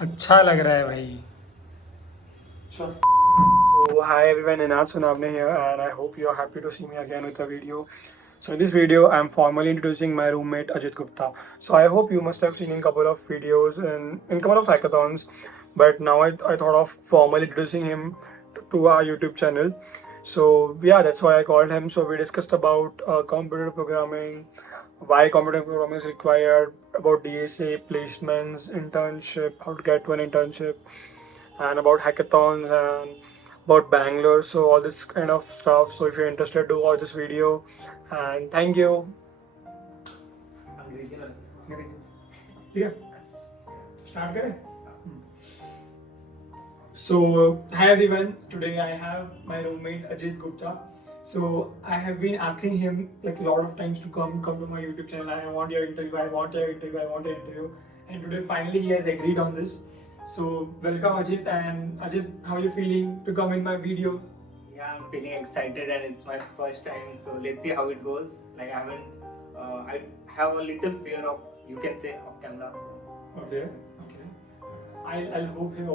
अच्छा लग रहा है भाई. Sure. So hi everyone, Inat Sunabne here, and I hope you are happy to see me again with a video. So in this video, I'm formally introducing my roommate Ajit Gupta. So I hope you must have seen in couple of videos and in couple of hackathons, but now I thought of formally introducing him to our YouTube channel. So yeah, that's why I called him. So we discussed about computer programming, why computer programming is required, about DSA placements, internship, how to get to an internship, and about hackathons and about Bangalore. So all this kind of stuff. So if you're interested, do watch this video. And thank you. ठीक है start करें. So hi everyone. Today I have my roommate Ajit Gupta. So I have been asking him like a lot of times to come to my YouTube channel. I want your interview. I want your interview. I want your interview. And today finally he has agreed on this. So welcome Ajit. And Ajit, how are you feeling to come in my video? Yeah, I'm feeling excited and it's my first time, so let's see how it goes. Like I have a little fear of, you can say, of cameras. Okay. I'll hope him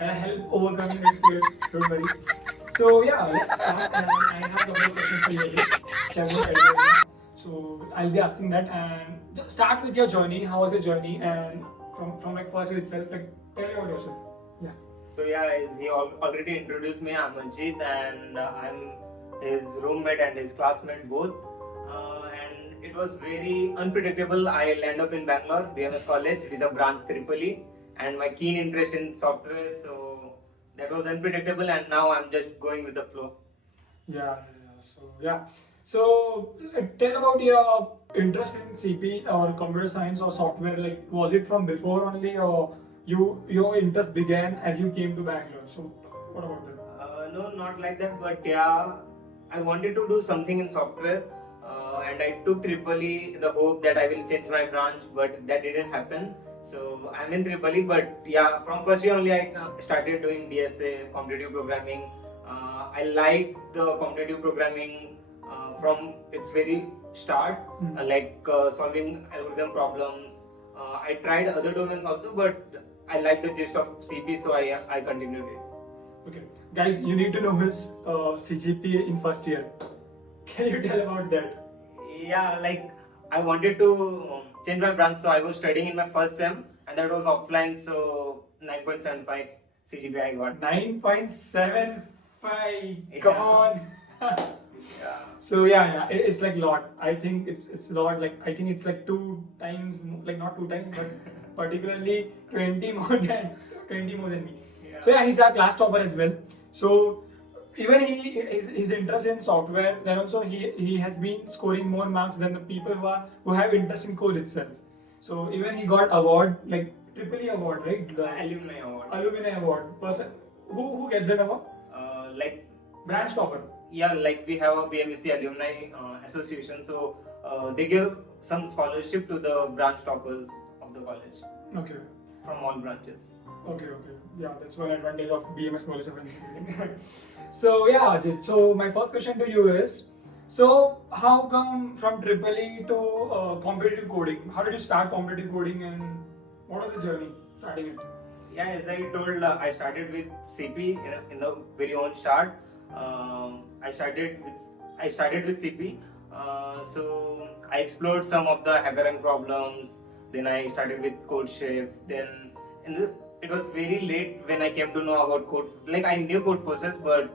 I'll help overcoming that fear. Don't worry. So yeah, let's start. And I have a couple of questions for you, Ajit. which I won't tell you. So I'll be asking that. And just start with your journey. How was your journey? And from like first year itself, like tell me about yourself. Yeah. So yeah, as he already introduced me, I'm Ajit and I'm his roommate and his classmate both. And it was very unpredictable. I landed up in Bangalore, BMS College with a branch Tripoli, and my keen interest in software. So that was unpredictable, and now I'm just going with the flow. So like, tell about your interest in CP or computer science or software. Like, was it from before only, or your interest began as you came to Bangalore? So what about that? No, not like that, but yeah, I wanted to do something in software, and I took Tripoli in the hope that I will change my branch, but that didn't happen. So I'm in Tripoli, but yeah, from first year only I started doing DSA, competitive programming. I like the competitive programming from its very start, solving algorithm problems. I tried other domains also, but I like the gist of CP, so I continued it. Okay, guys, you need to know his CGPA in first year. Can you tell about that? Yeah, like I wanted to change my branch, so I was studying in my first sem, and that was offline, so 9.75 CGPA I got. 9.75. Yeah. Come on. Yeah. So yeah, it's like lot. I think it's lot. Like I think it's like 2 times, like not 2 times, but particularly 20 more than 20 more than me. Yeah. So yeah, he's our class topper as well. So even his interest in software, then also he has been scoring more marks than the people who have interest in code itself. So even he got award like Triple E award, right? The alumni award. Alumni award. Person who gets that award? Like Branch topper. Yeah, like we have a BMSC alumni association, so they give some scholarship to the branch toppers of the college. Okay. From all branches. Okay. Yeah, that's one advantage of BMS knowledge of engineering. So yeah, Ajit. So my first question to you is, so how come from Tripoli to competitive coding? How did you start competitive coding, and what was the journey starting it? Yeah, as I told, I started with CP in the very own start. I started with CP. So I explored some of the hackathon problems. Then I started with CodeChef. Then it was very late when I came to know about code. Like I knew code forces, but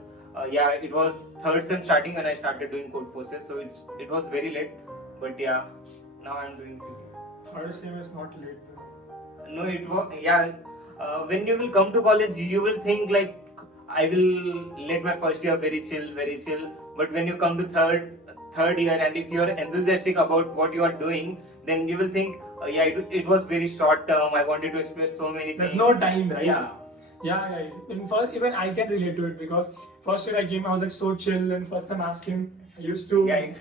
yeah, it was third sem starting when I started doing code forces. So it was very late. But yeah, now I'm doing CP. Third sem is not late. No, it was yeah. When you will come to college, you will think like I will let my first year very chill. But when you come to third year, and if you are enthusiastic about what you are doing, then you will think, it was very short term. I wanted to express so many things. There's no time, right? Yeah. In first, even I can relate to it because first year I came, I was like so chill, and first time I asked him, I used to. Yeah,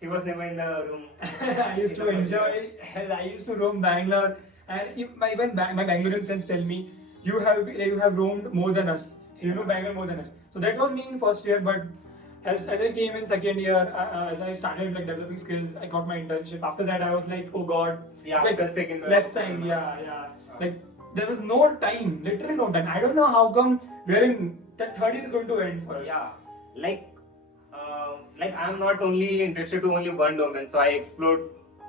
he was never in the room. I used to enjoy. I used to roam Bangalore, and my Bangalorean friends tell me, you have roamed more than us. You know Bangalore more than us. So that was me in first year, but as I came in second year, as I started like developing skills, I got my internship. After that, I was like, oh god, Yeah, like the second less time. Yeah. Like there was no time, literally no time. I don't know how come wherein that third year is going to end for us. Yeah, like I'm not only interested to only one domain, so I explored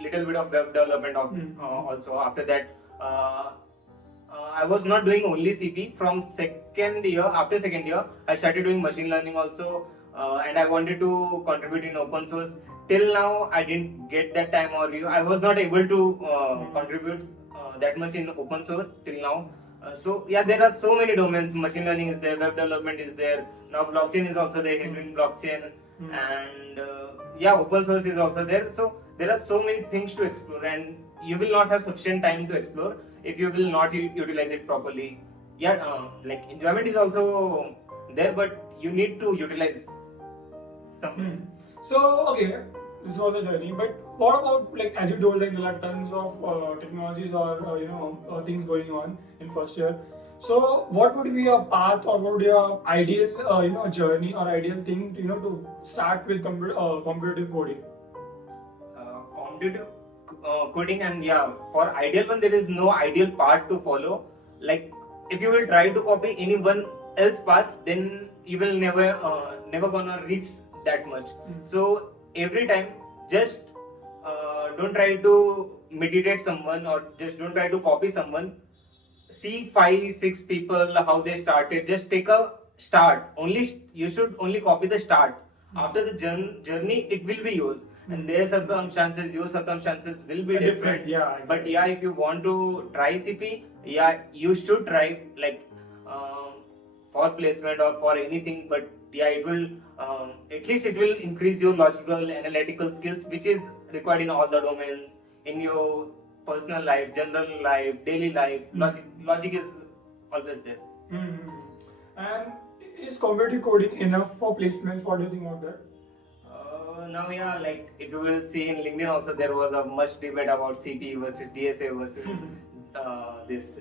little bit of web development of also. After that, I was not doing only CP. From second year, after second year, I started doing machine learning also, and I wanted to contribute in open source. Till now, I didn't get that time, or I was not able to contribute that much in open source till now. So yeah, there are so many domains. Machine learning is there, web development is there. Now blockchain is also there, handling blockchain, and yeah, open source is also there. So there are so many things to explore, and you will not have sufficient time to explore if you will not utilize it properly. Yeah, like enjoyment is also there, but you need to utilize something. So okay, this was the journey. But what about, like, as you told, like there are tons of technologies or things going on in first year. So what would be your path, or what would be your ideal journey or ideal thing to start with competitive coding? Competitive coding, and yeah, for ideal one there is no ideal path to follow. Like if you will try to copy anyone else paths, then you will never gonna reach that much. So every time, just don't try to meditate someone, or just don't try to copy someone. See 5-6 people how they started. Just take a start. Only you should only copy the start. After the journey, it will be yours, and their circumstances, your circumstances will be different. Yeah, exactly. But yeah, if you want to try CP, yeah, you should try, like for placement or for anything. But yeah, it will at least it will increase your logical, analytical skills, which is required in all the domains, in your personal life, general life, daily life. Logic is always there. And is competitive coding enough for placements? What do you think about that? Now, yeah, like if you will see in LinkedIn also, there was a much debate about CP versus DSA versus this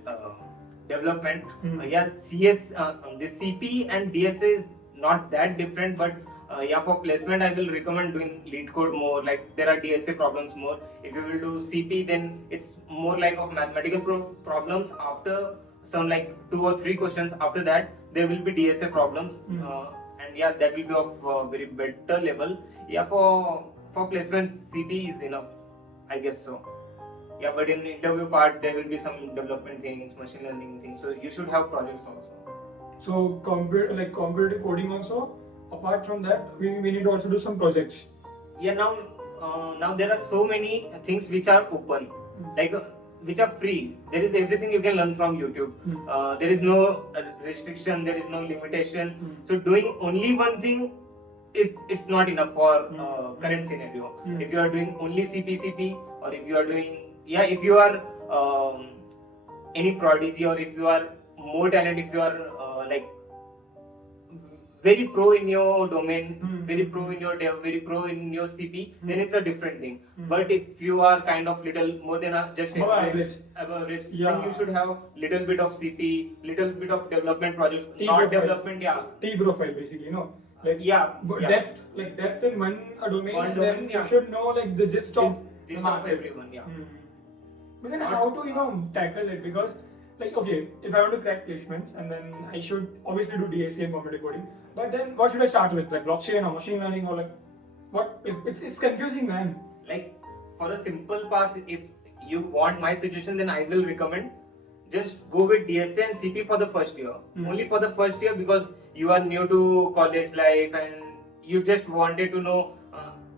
development. Yeah, this CP and DSA is not that different, but yeah, for placement I will recommend doing lead code more. Like there are DSA problems more. If you will do CP, then it's more like of mathematical problems. After some like 2 or 3 questions, after that there will be DSA problems. And yeah, that will be of very better level. Yeah, for placements, CP is enough, I guess so. Yeah, but in interview part there will be some development things, machine learning things. So you should have projects also. So competitive coding also. Apart from that, we need to also do some projects. Yeah, now there are so many things which are open, like which are free. There is everything you can learn from YouTube. There is no restriction, there is no limitation. So doing only one thing, it's not enough for current scenario. If you are doing only CP, or if you are doing, yeah, if you are any prodigy, or if you are more talented, if you are like very pro in your domain, very pro in your dev, very pro in your CP, then it's a different thing. But if you are kind of little more than just average, yeah, then you should have little bit of CP, little bit of development projects, T not profile. Development, yeah. T profile basically, like yeah. Depth in one domain, One and domain, then yeah. you should know like the gist of the market. Everyone, yeah. But then how to tackle it? Because like, okay, if I want to crack placements, and then I should obviously do DSA and competitive coding, but then what should I start with, like blockchain or machine learning, or like what? It's confusing, man. Like for a simple path, if you want my suggestion, then I will recommend just go with DSA and CP for the first year. Only for the first year, because you are new to college life and you just wanted to know.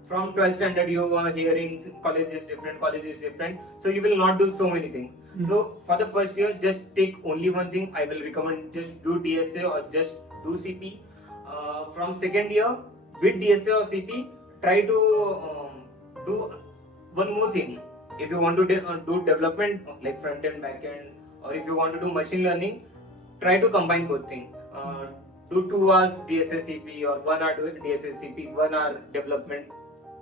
From 12th standard you are hearing college is different, so you will not do so many things. So for the first year, just take only one thing. I will recommend just do DSA or just do CP. From second year, with DSA or CP, try to do one more thing. If you want to do development like front end, back end, or if you want to do machine learning, try to combine both things. Do 2 hours DSA CP, or 1 hour DSA CP, 1 hour development.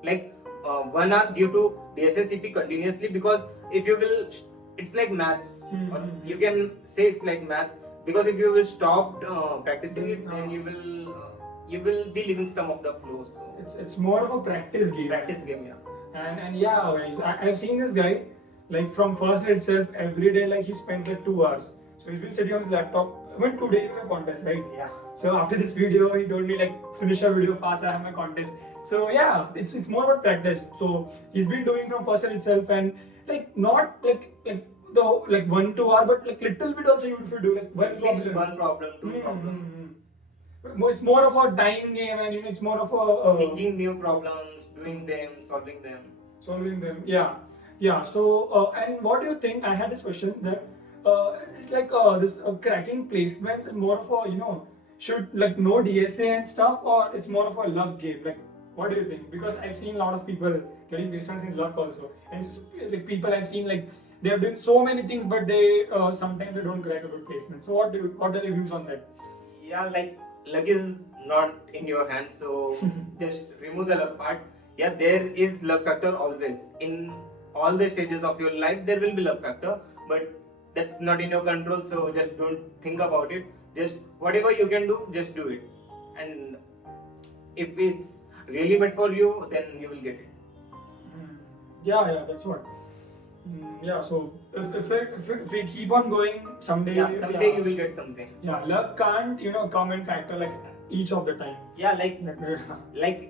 Like 1 hour due to DSA CP continuously, because if you will, it's like maths, or you can say it's like maths, because if you will stop practicing it, then you will be leaving some of the flows. So it's more of a practice game. Practice game, yeah. And yeah, guys, I've seen this guy. Like from first day itself, every day like he spends like 2 hours. So he's been sitting on his laptop. Even today we have contest, right? Yeah. So after this video, he told me like finish your video fast. I have my contest. So yeah, it's more about practice. So he's been doing from first day itself, and like not like the like 1 2 hour, but like little bit also you will do like one At least problem. one problem, two problems. It's more of a time game, and it's more of a Thinking new problems, doing them, solving them. Yeah, yeah. So and what do you think? I had this question that it's like this cracking placements is more of a should like no DSA and stuff, or it's more of a luck game. Like what do you think? Because I've seen a lot of people getting placements in luck also, and it's just, like people I've seen like they have done so many things, but they sometimes they don't crack a good placement. So what are your views on that? Yeah, like luck is not in your hands, so just remove the luck part. Yeah, there is luck factor always. In all the stages of your life, there will be luck factor, but that's not in your control, so just don't think about it. Just whatever you can do, just do it. And if it's really meant for you, then you will get it. Yeah, that's what. Yeah, so if we keep on going, someday Someday you will get something. Yeah, luck can't come in factor like each of the time. Yeah, like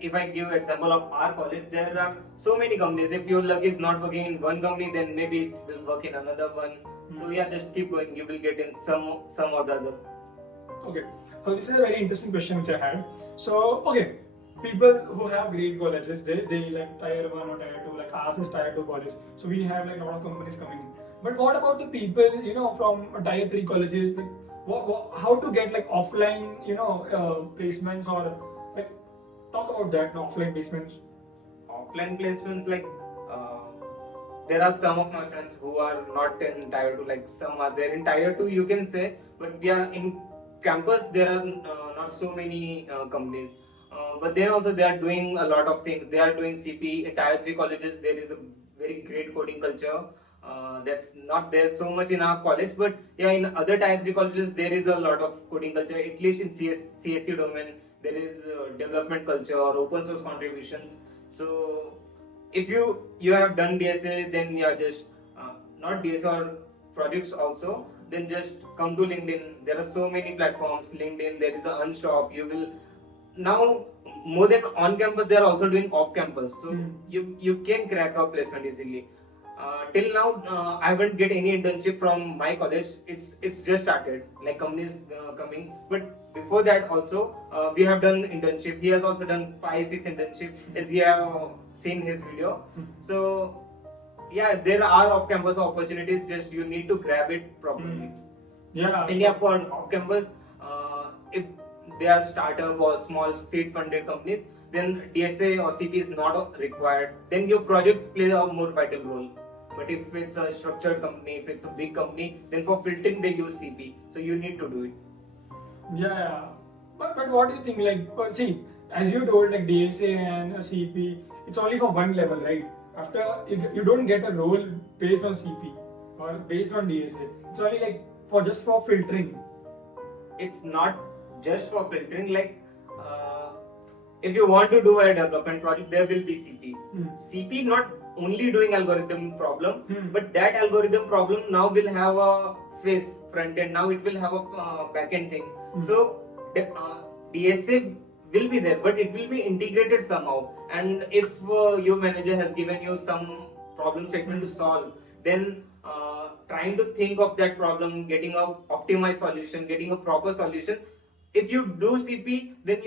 if I give example of our college, there are so many companies. If your luck is not working in one company, then maybe it will work in another one. So yeah, just keep going. You will get in some or the other. Okay, so this is a very interesting question which I had. So okay, people who have great colleges, they like tier 1 or tier 2, like ours is tier 2 college. So we have like a lot of companies coming in. But what about the people from tier 3 colleges? Like, how to get like offline placements, or like talk about that, offline placements. Offline placements, like there are some of my friends who are not in tier 2, like some are there in tier 2, you can say, but yeah, in campus there are not so many companies, but then also they are doing a lot of things. They are doing CP. In tier 3 colleges there is a very great coding culture. That's not there so much in our college, but yeah, in other tier 3 colleges there is a lot of coding culture. At least in CSC domain there is development culture or open source contributions. So if you have done DSA, then yeah, just not DSA or projects also, then just come to LinkedIn. There are so many platforms. LinkedIn, there is a Unshop. You will now, more than on campus, they are also doing off campus. So you can crack a placement easily. Till now, I haven't get any internship from my college. It's just started, like companies coming. But before that also, we have done internship. He has also done 5-6 internships, as you have seen his video. So yeah, there are off-campus opportunities. Just you need to grab it properly. Yeah. And yeah, for off-campus, if they are startup or small seed-funded companies, then DSA or CP is not required. Then your projects play a more vital role. But if it's a structured company, if it's a big company, then for filtering they use CP. So you need to do it. Yeah. But what do you think? Like, see, as you told, like DSA and CP, it's only for one level, right? After you don't get a role based on CP or based on DSA. It's only like just for filtering. It's not just for filtering. Like, if you want to do a development project, there will be CP. CP not only doing algorithm problem, but that algorithm problem now will have a face front end. Now it will have a back end thing. So DSA will be there, but it will be integrated somehow. And if your manager has given you some problem statement to solve, then trying to think of that problem, getting a optimized solution, getting a proper solution. If you do CP, then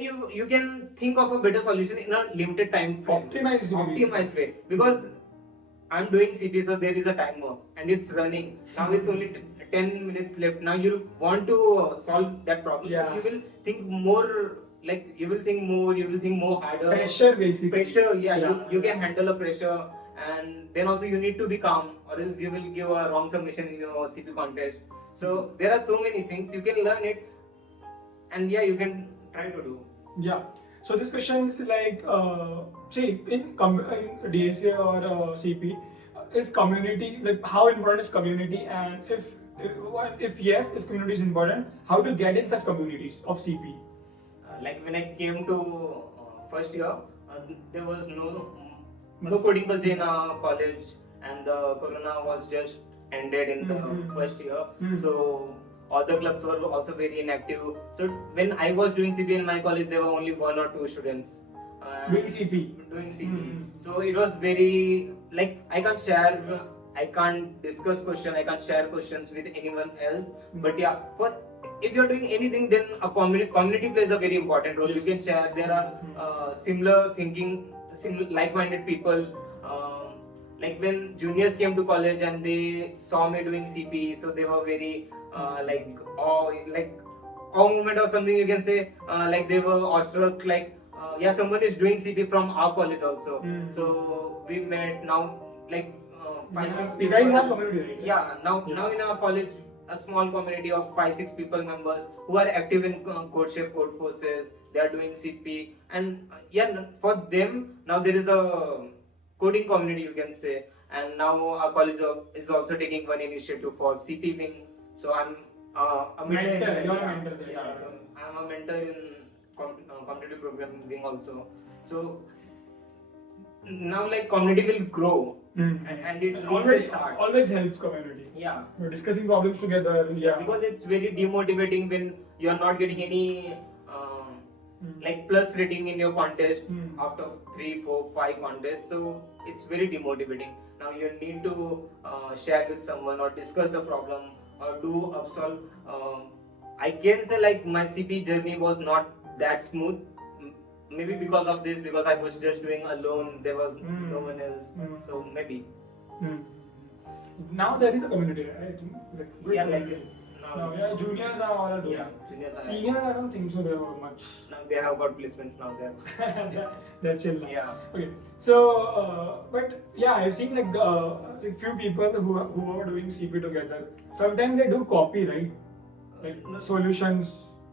you can think of a better solution in a limited time frame. Optimized way. Because I'm doing CP, so there is a timer and it's running. Now it's only 10 minutes left. Now you want to solve that problem. Yeah. So you will think more, like you will think more harder. Pressure, basically. Pressure, yeah. You can handle a pressure, and then also you need to be calm, or else you will give a wrong submission in your CP contest. So there are so many things you can learn it, and yeah, you can try to do. Yeah. So this question is like, see, in DSA or CP, is community, like how important is community, and if yes, if community is important, how to get in such communities of CP? Like when I came to first year, there was no coding culture in our college, and the corona was just ended in the first year. Mm. So all the clubs were also very inactive. So when I was doing CP in my college, there were only 1 or 2 students Doing CP. doing CP. So it was very like I can't discuss question, I can't share questions with anyone else. But yeah, for if you're doing anything, then a community plays a very important role. Yes. You can share. There are similar thinking, similar like-minded people. Like when juniors came to college and they saw me doing CP, so they were very like awe moment or something you can say. Like they were awestruck. Like yeah, someone is doing CP from our college also. So we met now like 5-6 You people. guys have community, right? Yeah, now in our college, a small community of 5-6 people members who are active in codeship, code courses. They are doing CP, and yeah, for them now there is a coding community you can say. And now our college is also taking one initiative for CP wing. So I'm a mentor. You're a mentor there. Yeah, so I'm a mentor in competitive programming wing also. So now like community will grow. And it always helps community. Yeah. We're discussing problems together. Yeah. Because it's very demotivating when you are not getting any like plus rating in your contest after 3, 4, 5 contests. So it's very demotivating. Now you need to share with someone or discuss a problem or do upsolve. I can say like my CP journey was not that smooth. Maybe because of this, because I was just doing alone, there was no one else. So maybe. Now there is a community, I think. Yeah, like this. Now, yeah, juniors are all doing. Yeah, juniors are. Seniors, I don't think so. There were much. Now they have got placements now there. They're chill now. Yeah. Okay. So, but yeah, I've seen like a few people who are doing CP together. Sometimes they do copy, right? Like solutions.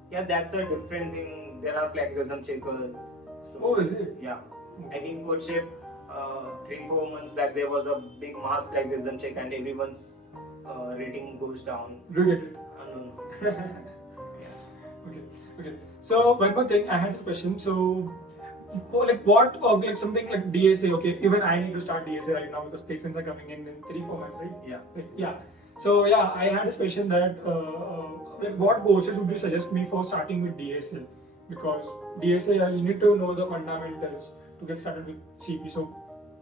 Yeah, that's a different thing. There are plagiarism checkers. So, oh, is it? Yeah. I think CodeShape 3-4 months back there was a big mass plagiarism check and everyone's rating goes down. Do you get it? No. Okay. So one more thing, I had this question. So, like what, like something like DSA. Okay, even I need to start DSA right now because placements are coming in 3-4 months, right? Yeah. Like, yeah. So yeah, I had this question that like what courses would you suggest me for starting with DSA? Because DSA, you need to know the fundamentals to get started with CP. So,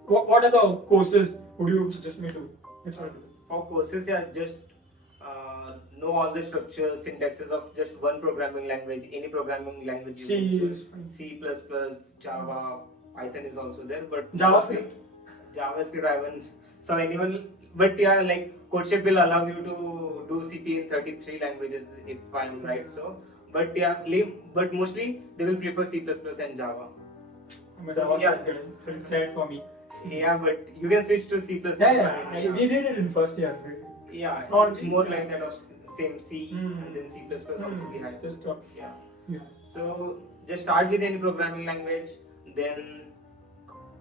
what are the courses would you suggest me to get started with? For courses, yeah, just know all the structures, syntaxes of just one programming language, any programming language you can choose. C++, Java, Python is also there, but JavaScript I haven't saw anyone. But yeah, like CodeShape will allow you to do CP in 33 languages if I'm right. So, but yeah, but mostly they will prefer C++ and Java. But so, yeah, it's sad for me. Yeah, but you can switch to C++. Yeah. We did it in first year. Right? Yeah, it's more like that of same C and then C++ also behind. It's just yeah. So just start with any programming language, then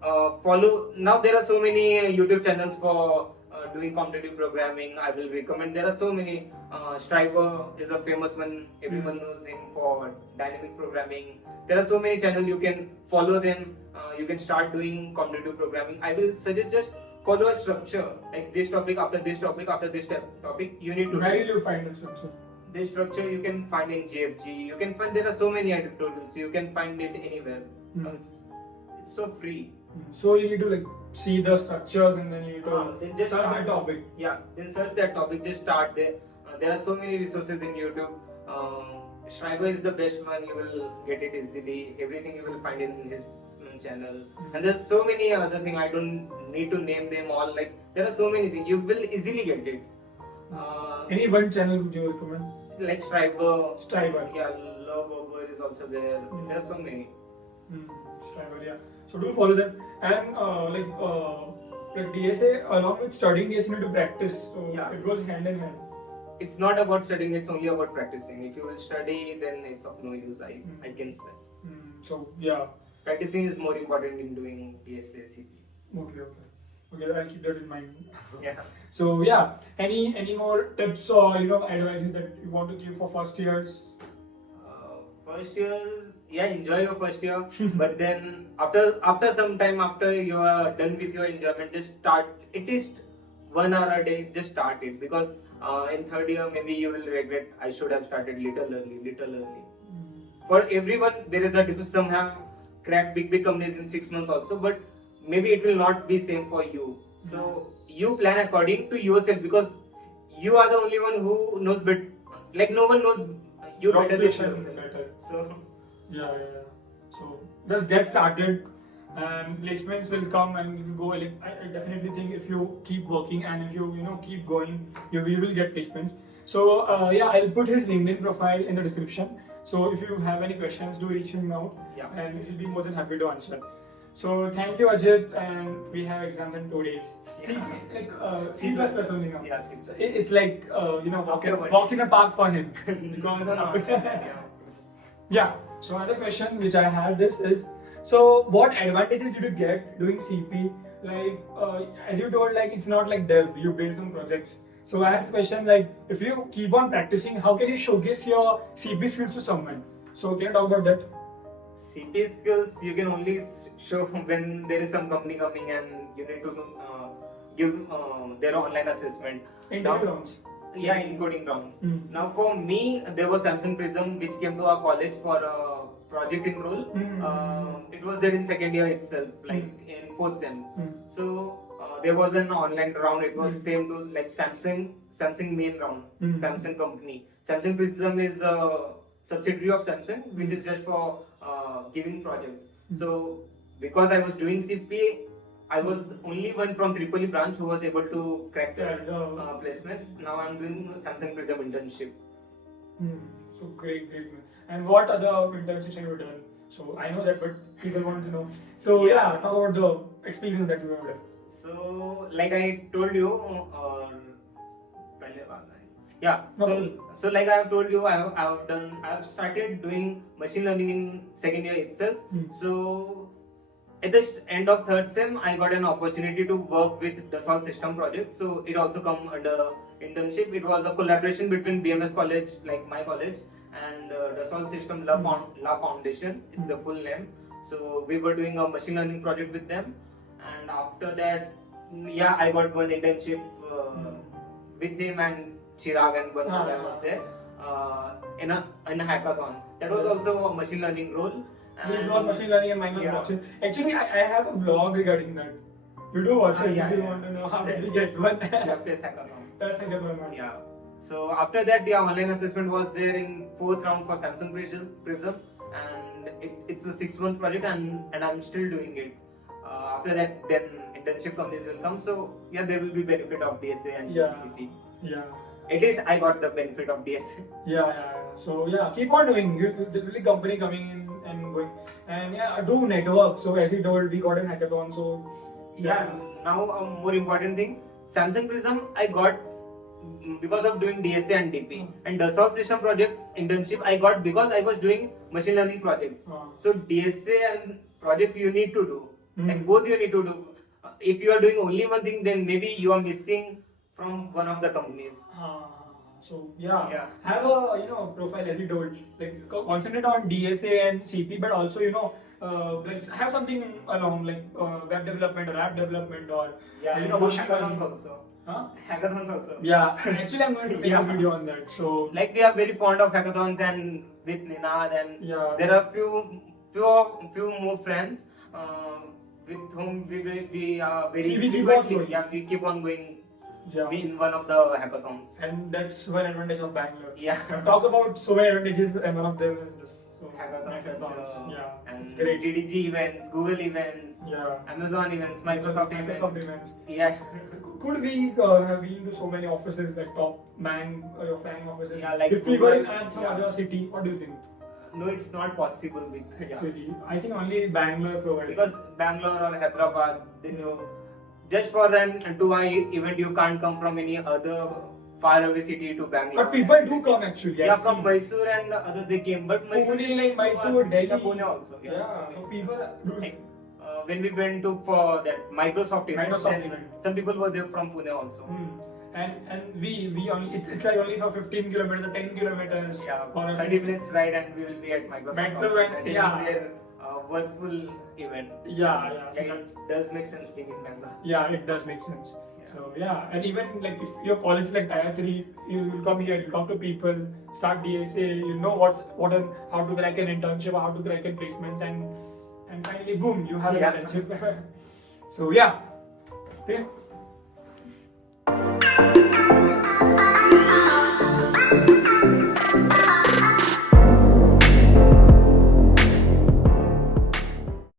follow. Now there are so many YouTube channels for doing competitive programming. I will recommend. There are so many. Striver is a famous one. Everyone knows him for dynamic programming. There are so many channels you can follow them. You can start doing competitive programming. I will suggest just follow a structure like this topic after this topic after this topic. You need to. Where will you find the structure? This structure you can find in GFG. You can find there are so many tutorials. You can find it anywhere. It's so free. So you need to like see the structures and then you need to then just search that topic. Yeah, then search that topic. Just start there. There are so many resources in YouTube. Striver is the best one. You will get it easily. Everything you will find in his channel. And there's so many other things. I don't need to name them all. Like there are so many things. You will easily get it. Any one channel would you recommend? Like Striver. Yeah, Love is also there. There are so many. Striver, yeah. So do follow them. And like DSA, along with studying DSA, you need to practice. So yeah, it goes hand in hand. It's not about studying, it's only about practicing. If you will study, then it's of no use, I can say. So, yeah. Practicing is more important in doing DSA, CP. Okay, I'll keep that in mind. Yeah. So, yeah, any more tips or, advices that you want to give for first years? First years, yeah, enjoy your first year. But then, after some time, after you are done with your enjoyment, just start, at least 1 hour a day, just start it, because in third year maybe you will regret, I should have started little early. For everyone there is a difference. Some have cracked big companies in 6 months also, but maybe it will not be same for you. So you plan according to yourself, because you are the only one who knows better. Like no one knows you Your better than situation yourself. better. So Yeah. So just get started, and placements will come and you go. Like, I definitely think if you keep working and if you keep going, you will get placements. So yeah, I'll put his LinkedIn profile in the description. So if you have any questions, do reach him out, Yeah. and he'll be more than happy to answer. So thank you, Ajit, and we have exams in 2 days. See, like C plus plus only now. Yeah, So it's like walk in a park for him because yeah. So another question which I had this is, so what advantages did you get doing CP? Like as you told, like it's not like dev, you build some projects. So I had this question, like if you keep on practicing, how can you showcase your CP skills to someone? So can you talk about that? CP skills you can only show when there is some company coming and you need to give their online assessment. Interview rounds. Yeah, in coding rounds. Mm. Now for me, there was Samsung Prism which came to our college for a project enroll. It was there in second year itself, like in fourth sem. So there was an online round. It was same to like Samsung main round, Samsung company. Samsung Prism is a subsidiary of Samsung, which is just for giving projects. So because I was doing CPA, I was the only one from Tripoli branch who was able to crack the placements. Now I'm doing Samsung Prism internship. So great. And what other internships have you done? So I know that, but people want to know. So yeah, talk about the experience that you have done. So like I told you, yeah. So like I have told you, I have started doing machine learning in second year itself. So at the end of third sem, I got an opportunity to work with Dassault System project. So it also come under internship. It was a collaboration between BMS college, like my college, and Dassault System La Foundation. It's the full name. So we were doing a machine learning project with them, and after that, yeah, I got one internship with him and Chirag and one more guy was there in a hackathon. That was also a machine learning role. This was machine learning and mine was blockchain. Actually, I have a vlog regarding that. You do watch it if you want to know how did we get one. PES hackathon. PES hackathon. Yeah. So after that, online assessment was there in fourth round for Samsung Prism, and it's a 6-month project, and I'm still doing it. After that, then internship companies will come. So yeah, there will be benefit of DSA and CP. Yeah. At least I got the benefit of DSA. Yeah. So yeah, keep on doing. There will be company coming in and going, and yeah, do network. So as you told, we got in hackathon. So yeah. Now a more important thing, Samsung Prism I got because of doing DSA and DP, and Dassault System projects internship I got because I was doing machine learning projects. So DSA and projects you need to do, like both you need to do. If you are doing only one thing, then maybe you are missing from one of the companies. So yeah, have a profile as you told, like concentrate on DSA and CP, but also like have something along like web development or app development or hackathons also. Hackathons also. Yeah, actually I'm going to make a video on that. So like we are very fond of hackathons, and with Ninad, and there are few more friends with whom we are very we keep on going. Be in one of the hackathons. And that's one advantage of Bangalore. Yeah. Talk about so many advantages, and one of them is this. So hackathons. Yeah. And it's great. DDG events, Google events, Amazon events, Microsoft events. Yeah. Could we have been to so many offices like top FANG offices? Yeah, like if we were in some other city, what do you think? No, it's not possible with actually. I think only Bangalore provides. Because Bangalore or Hyderabad, just for an 2i event, you can't come from any other faraway city to Bangalore. But people do come actually. Yeah, from Mysore and other they came. But Mysore, Delhi, Pune also. Yeah. So people do. Like, when we went to for that Microsoft event, some people were there from Pune also. And we only it's like only for 15 kilometers or 10 kilometers. Yeah, for 30 minutes ride, and we will be at Microsoft. Their worthful event. Yeah. So it does make sense being in Bangalore. Yeah, it does make sense. So yeah, and even like if your college is like tier 3, you will come here, you talk to people, start DSA, you know how to crack an internship or how to crack an placements, and finally boom, you have an internship. So yeah. Okay.